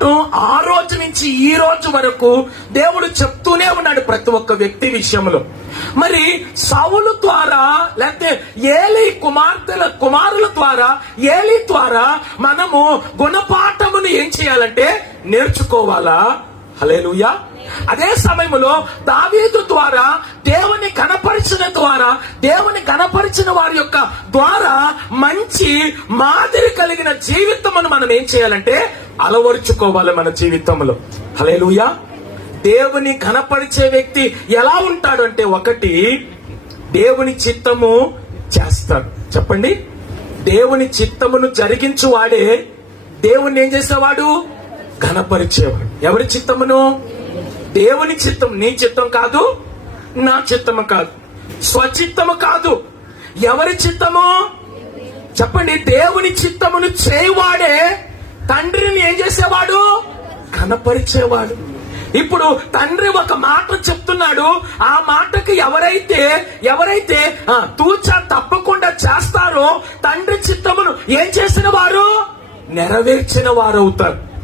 పాఠం ఆ రోజు నుంచి ఈ రోజు వరకు దేవుడు చెప్తూనే ఉన్నాడు ప్రతి ఒక్క వ్యక్తి విషయంలో. మరి సౌలు ద్వారా లేకపోతే ఏలీ కుమారుల ద్వారా ఏలీ ద్వారా మనము గుణపాఠమును ఏం చేయాలంటే నేర్చుకోవాలా? హల్లెలూయా. అదే సమయంలో దావీదు ద్వారా దేవుని కనపరిచిన వారి యొక్క ద్వారా మంచి మాదిరి కలిగిన జీవితమును మనం ఏం చేయాలంటే అలవరుచుకోవాలి మన జీవితంలో. హల్లెలూయా. దేవుని కనపరిచే వ్యక్తి ఎలా ఉంటాడు అంటే, ఒకటి, దేవుని చిత్తము చేస్తాడు. చెప్పండి, దేవుని చిత్తమును జరిగించువాడే దేవుణ్ణి ఏం చేసేవాడు? ఘనపరిచేవాడు. ఎవరి చిత్తమును? దేవుని చిత్తం. నీ చిత్తం కాదు, నా చిత్తము కాదు, స్వచిత్తము కాదు. ఎవరి చిత్తము? చెప్పండి. దేవుని చిత్తమును చేయవాడే తండ్రిని ఏం చేసేవాడు? ఘనపరిచేవాడు. ఇప్పుడు తండ్రి ఒక మాట చెప్తున్నాడు, ఆ మాటకి ఎవరైతే తూచా తప్పకుండా చేస్తారో తండ్రి చిత్తమును ఏం చేసిన వారు? నెరవేర్చిన వారు అవుతారు.